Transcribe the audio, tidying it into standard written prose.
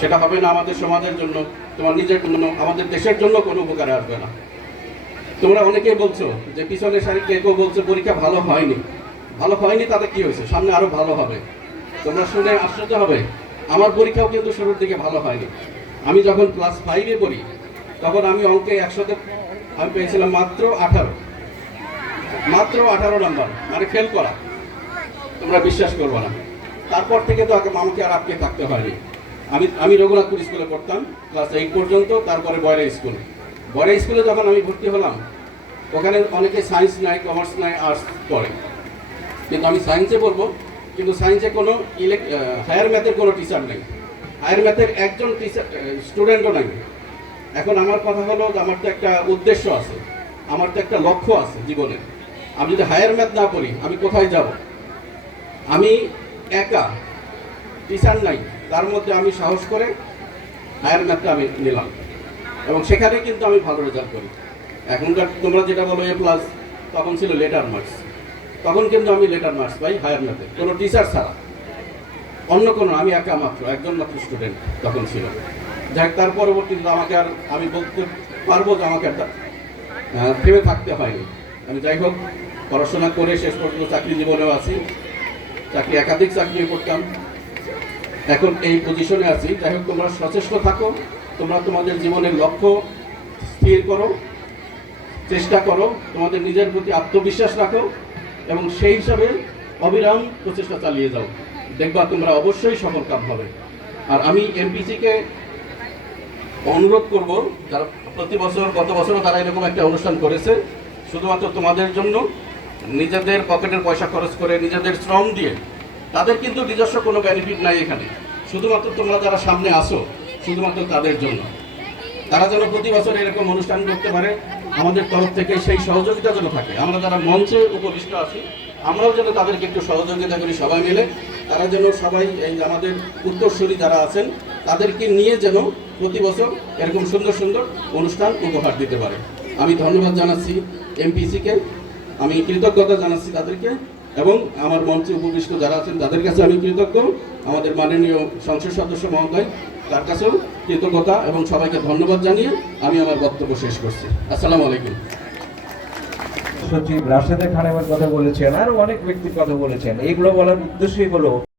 সেটা হবে না আমাদের সমাজের জন্য, তোমার নিজের জন্য, আমাদের দেশের জন্য কোনো উপকারে আসবে না। তোমরা অনেকেই বলছো যে পিছনের সারি কেউ বলছে পরীক্ষা ভালো হয়নি। ভালো হয়নি তাতে কি হয়েছে, সামনে আরো ভালো হবে। তোমরা শুনে আশ্চর্য হবে, আমার পরীক্ষাও কিন্তু শুরুর দিকে ভালো হয়নি। আমি যখন ক্লাস 5-এ পড়ি তখন আমি অঙ্কে 100-তে আমি পেয়েছিলাম মাত্র 18 নাম্বার, মানে ফেল করা। তোমরা বিশ্বাস করবো না। তারপর থেকে তো আমাকে আর আটকে থাকতে হয়নি। আমি রঘুনাথপুর স্কুলে পড়তাম ক্লাস 8 পর্যন্ত, তারপরে বয়রা স্কুলে যখন আমি ভর্তি হলাম, ওখানে অনেকে সায়েন্স নাই, কমার্স নাই, আর্টস পড়ে, কিন্তু আমি সায়েন্সে পড়বো। কিন্তু সায়েন্সে কোনো হায়ার ম্যাথের কোনো টিচার নেই, হায়ার ম্যাথের একজন টিচার স্টুডেন্টও নাই। এখন আমার কথা হলো যে আমার তো একটা উদ্দেশ্য আছে, আমার তো একটা লক্ষ্য আছে জীবনের। আমি যদি হায়ার ম্যাথ না পড়ি আমি কোথায় যাব? আমি একা, টিচার নাই, তার মধ্যে আমি সাহস করে হায়ার ম্যাথটা আমি নিলাম এবং সেখানে কিন্তু আমি ভালো রেজাল্ট করি। এখনকার তোমরা যেটা বলো A+, তখন ছিল লেটার মার্কস। তখন কিন্তু আমি লেটার মার্কস পাই হায়ার ম্যাথে, কোনো টিচার ছাড়া, অন্য কোনো, আমি একজন মাত্র স্টুডেন্ট তখন ছিল। যাই তার পরবর্তীতে আমাকে আর আমি বলতে পারবো যে আমাকে একটা থেমে থাকতে হয়নি। আমি যাই হোক পড়াশোনা করে শেষ পর্যন্ত চাকরি জীবনেও আছি, একাধিক চাকরি করতাম, এখন এই পজিশনে আছি। যাই হোক তোমরা সচেষ্ট থাকো, তোমরা তোমাদের জীবনের লক্ষ্য স্থির করো, চেষ্টা করো, তোমাদের নিজের প্রতি আত্মবিশ্বাস রাখো এবং সেই হিসাবে অবিরাম প্রচেষ্টা চালিয়ে যাও, দেখবা তোমরা অবশ্যই সফলকাম হবে। আর আমি এমপিসিকে অনুরোধ করব, যারা প্রতি বছর, গত বছরও তারা এরকম একটা অনুষ্ঠান করেছে, শুধুমাত্র তোমাদের জন্য, নিজেদের পকেটের পয়সা খরচ করে, নিজেদের শ্রম দিয়ে। তাদের কিন্তু নিজস্ব কোনো বেনিফিট নাই এখানে, শুধুমাত্র তোমরা যারা সামনে আসো শুধুমাত্র তাদের জন্য। তারা যেন প্রতি বছর এরকম অনুষ্ঠান করতে পারে, আমাদের তরফ থেকে সেই সহযোগিতা যেন থাকে। আমরা যারা মঞ্চে উপবিষ্ট আছি আমরাও যেন তাদেরকে একটু সহযোগিতা করি সবাই মিলে। তারা যেন সবাই এই আমাদের উত্তরসূরি যারা আছেন তাদেরকে নিয়ে যেন প্রতি বছর এরকম সুন্দর সুন্দর অনুষ্ঠান উপহার দিতে পারে। আমি ধন্যবাদ জানাচ্ছি এমপিসিকে, আমি কৃতজ্ঞতা জানাচ্ছি তাদেরকে, এবং আমার মঞ্চে উপবিষ্ট যারা আছেন তাদের কাছে আমি কৃতজ্ঞ। আমাদের মাননীয় সংসদ সদস্য মহোদয়, তার কাছেও কৃতজ্ঞতা এবং সবাইকে ধন্যবাদ জানিয়ে আমি আমার বক্তব্য শেষ করছি। আসসালামু আলাইকুম। সচিব রাশেদা খানমের কথা বলেছেন, আরো অনেক ব্যক্তির কথা বলেছেন। এইগুলো বলার উদ্দেশ্যই হলো